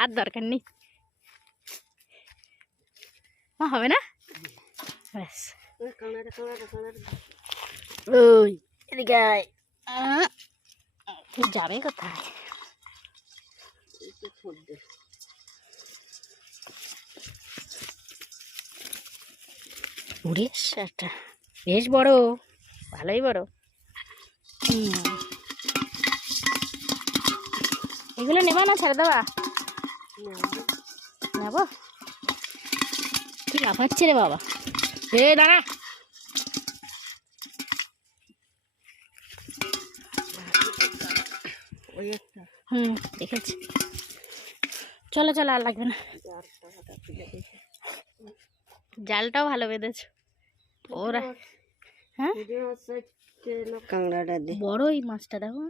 আর দরকার নেই, হবে না? ব্যাস ওই এদিকে আয়। যাবে কোথায়? উড়ে একটা বেশ বড়, ভালোই বড়। এগুলো নেবা না ছেড়ে দেওয়া? নেব। কি লাফাচ্ছে রে বাবা, এ দাঁড়া। দেখেছি। চলো চলো, আর লাগবে না। জালটাও ভালো বেঁধেছ ওরা। হ্যাঁ, বড় এই মাছটা দেখো।